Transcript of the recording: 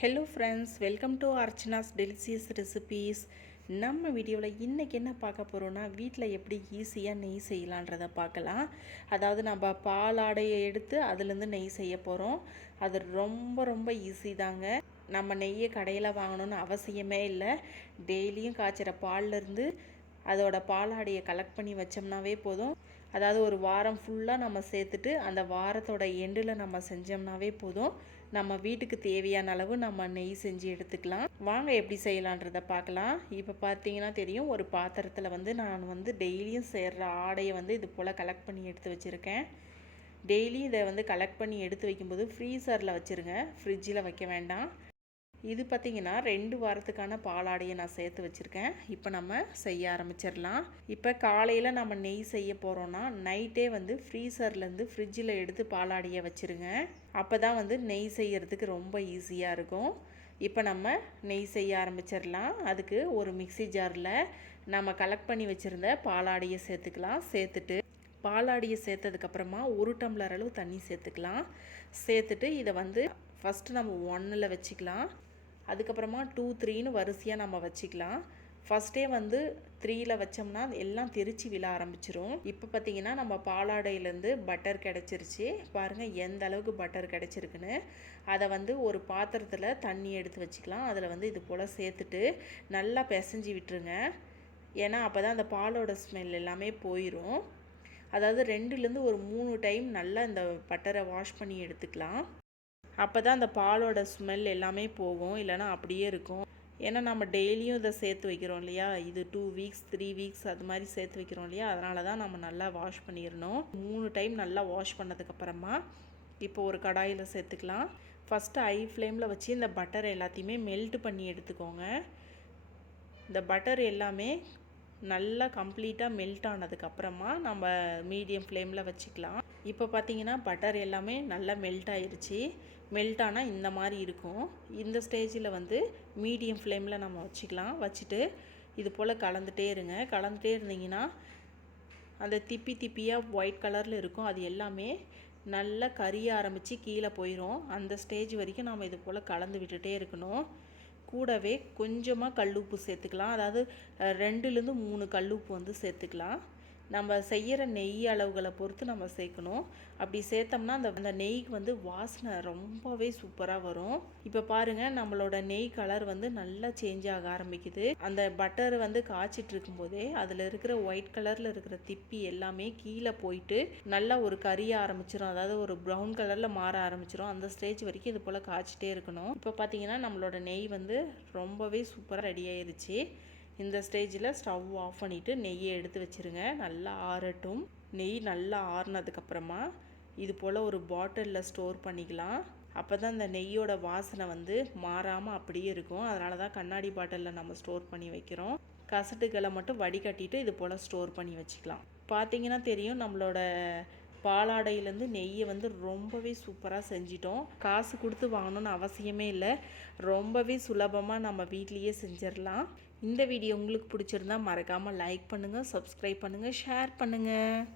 Hello friends welcome to Archana's delicious recipes நம்ம வீடியோவில் இன்றைக்கி என்ன பார்க்க போகிறோன்னா வீட்டில் எப்படி ஈஸியாக நெய் செய்யலான்றதை பார்க்கலாம். அதாவது நம்ம பாலாடையை எடுத்து அதுலேருந்து நெய் செய்ய போகிறோம் அது ரொம்ப ரொம்ப ஈஸி தாங்க. நம்ம நெய்யை கடையில் வாங்கணும்னு அவசியமே இல்லை. டெய்லியும் காய்ச்சிற பால்லேருந்து அதோட பாலாடையை கலெக்ட் பண்ணி வச்சோம்னாவே போதும். அதாவது ஒரு வாரம் ஃபுல்லாக நம்ம சேர்த்துட்டு அந்த வாரத்தோட எண்டில் நம்ம செஞ்சோம்னாவே போதும். நம்ம வீட்டுக்கு தேவையான அளவு நம்ம நெய் செஞ்சு எடுத்துக்கலாம். வாங்க எப்படி செய்யலான்றதை பார்க்கலாம். இப்போ பார்த்தீங்கன்னா தெரியும் ஒரு பாத்திரத்தில் வந்து நான் வந்து டெய்லியும் சேர்கிற ஆடையை வந்து இது போல் கலெக்ட் பண்ணி எடுத்து வச்சுருக்கேன். டெய்லி இதை வந்து கலெக்ட் பண்ணி எடுத்து வைக்கும்போது ஃப்ரீசரில் வச்சுருங்க. ஃப்ரிட்ஜில் வைக்க வேண்டாம். இது பார்த்திங்கன்னா ரெண்டு வாரத்துக்கான பாலாடையை நான் சேர்த்து வச்சுருக்கேன். இப்போ நம்ம செய்ய ஆரம்பிச்சிடலாம். இப்போ காலையில் நம்ம நெய் செய்ய போகிறோன்னா நைட்டே வந்து ஃப்ரீசர்லேருந்து ஃப்ரிட்ஜில் எடுத்து பாலாடையை வச்சுருங்க. அப்போ தான் வந்து நெய் செய்கிறதுக்கு ரொம்ப ஈஸியாக இருக்கும். இப்போ நம்ம நெய் செய்ய ஆரம்பிச்சிடலாம். அதுக்கு ஒரு மிக்சி ஜாரில் நம்ம கலெக்ட் பண்ணி வச்சுருந்த பாலாடையை சேர்த்துக்கலாம். சேர்த்துட்டு பாலாடியை சேர்த்ததுக்கப்புறமா ஒரு டம்ளர் அளவு தண்ணி சேர்த்துக்கலாம். சேர்த்துட்டு இதை வந்து ஃபஸ்ட்டு நம்ம ஒன்னில் வச்சுக்கலாம். அதுக்கப்புறமா டூ த்ரீன்னு வரிசையாக நம்ம வச்சுக்கலாம். ஃபஸ்ட்டே வந்து த்ரீயில் வச்சோம்னா எல்லாம் தெரிச்சு விழ ஆரம்பிச்சிரும். இப்போ பார்த்தீங்கன்னா நம்ம பாலாடையிலேருந்து பட்டர் கிடச்சிருச்சு. பாருங்கள் எந்த அளவுக்கு பட்டர் கிடச்சிருக்குன்னு. அதை வந்து ஒரு பாத்திரத்தில் தண்ணி எடுத்து வச்சுக்கலாம். அதில் வந்து இது போல் சேர்த்துட்டு நல்லா பிசைஞ்சு விட்டுருங்க. ஏன்னா அப்போ தான் அந்த பாலோட ஸ்மெல் எல்லாமே போயிடும் அதாவது ரெண்டுலேருந்து ஒரு மூணு டைம் நல்லா இந்த பட்டரை வாஷ் பண்ணி எடுத்துக்கலாம். அப்போ தான் அந்த பாலோட ஸ்மெல் எல்லாமே போகும். இல்லைனா அப்படியே இருக்கும். ஏன்னா நம்ம டெய்லியும் இதை சேர்த்து வைக்கிறோம் இல்லையா? இது டூ வீக்ஸ் த்ரீ வீக்ஸ் அது மாதிரி சேர்த்து வைக்கிறோம் இல்லையா? அதனால தான் நம்ம நல்லா வாஷ் பண்ணிடணும். மூணு டைம் நல்லா வாஷ் பண்ணதுக்கப்புறமா இப்போ ஒரு கடாயில் சேர்த்துக்கலாம். ஃபஸ்ட்டு ஐ ஃப்ளேமில் வச்சு இந்த பட்டர் எல்லாத்தையுமே மெல்ட் பண்ணி எடுத்துக்கோங்க. இந்த பட்டர் எல்லாமே நல்லா கம்ப்ளீட்டாக மெல்ட் ஆனதுக்கப்புறமா நம்ம மீடியம் ஃப்ளேமில் வச்சுக்கலாம். இப்போ பார்த்தீங்கன்னா பட்டர் எல்லாமே நல்லா மெல்ட் ஆயிடுச்சு மெல்ட் ஆனால் இந்த மாதிரி இருக்கும். இந்த ஸ்டேஜில் வந்து மீடியம் ஃப்ளேமில் நம்ம வச்சுக்கலாம். வச்சுட்டு இது போல் கலந்துகிட்டே இருங்க. கலந்துகிட்டே இருந்தீங்கன்னா அந்த திப்பி திப்பியாக ஒயிட் கலரில் இருக்கும். அது எல்லாமே நல்லா கறிய ஆரம்பித்து கீழே போயிடும் அந்த ஸ்டேஜ் வரைக்கும் நம்ம இது போல் கலந்து விட்டுட்டே இருக்கணும். கூடவே கொஞ்சமாக கல்லுப்பு சேர்த்துக்கலாம். அதாவது ரெண்டுலேருந்து மூணு கல்லுப்பு வந்து சேர்த்துக்கலாம். நம்ம செய்கிற நெய் அளவுகளை பொறுத்து நம்ம சேர்க்கணும். அப்படி சேர்த்தோம்னா அந்த அந்த நெய்க்கு வந்து வாசனை ரொம்பவே சூப்பராக வரும். இப்போ பாருங்கள் நம்மளோட நெய் கலர் வந்து நல்லா சேஞ்ச் ஆக ஆரம்பிக்குது. அந்த பட்டர் வந்து காய்ச்சிட்டு இருக்கும்போதே அதில் இருக்கிற ஒயிட் கலரில் இருக்கிற திப்பி எல்லாமே கீழே போயிட்டு நல்லா ஒரு கறிய ஆரம்பிச்சிடும் அதாவது ஒரு ப்ரௌன் கலரில் மாற ஆரம்பிச்சிடும் அந்த ஸ்டேஜ் வரைக்கும் இது போல் காய்ச்சிட்டே இருக்கணும். இப்போ பார்த்தீங்கன்னா நம்மளோட நெய் வந்து ரொம்பவே சூப்பராக ரெடி ஆயிருச்சு. இந்த ஸ்டேஜில் ஸ்டவ் ஆஃப் பண்ணிவிட்டு நெய்யை எடுத்து வச்சுருங்க. நல்லா ஆறட்டும். நெய் நல்லா ஆறுனதுக்கப்புறமா இது போல் ஒரு பாட்டிலில் ஸ்டோர் பண்ணிக்கலாம். அப்போ தான் இந்த நெய்யோட வாசனை வந்து மாறாமல் அப்படியே இருக்கும். அதனால தான் கண்ணாடி பாட்டிலில் நம்ம ஸ்டோர் பண்ணி வைக்கிறோம். கசட்டுகளை மட்டும் வடிகட்டிட்டு இது போல் ஸ்டோர் பண்ணி வச்சுக்கலாம். பார்த்தீங்கன்னா தெரியும் நம்மளோட பாலாடையிலேருந்து நெய்யை வந்து ரொம்பவே சூப்பராக செஞ்சிட்டோம். காசு கொடுத்து வாங்கணும்னு அவசியமே இல்லை. ரொம்பவே சுலபமாக நம்ம வீட்லேயே செஞ்சிடலாம். இந்த வீடியோ உங்களுக்கு பிடிச்சிருந்தா மறக்காமல் லைக் பண்ணுங்கள் சப்ஸ்கிரைப் பண்ணுங்கள் ஷேர் பண்ணுங்கள்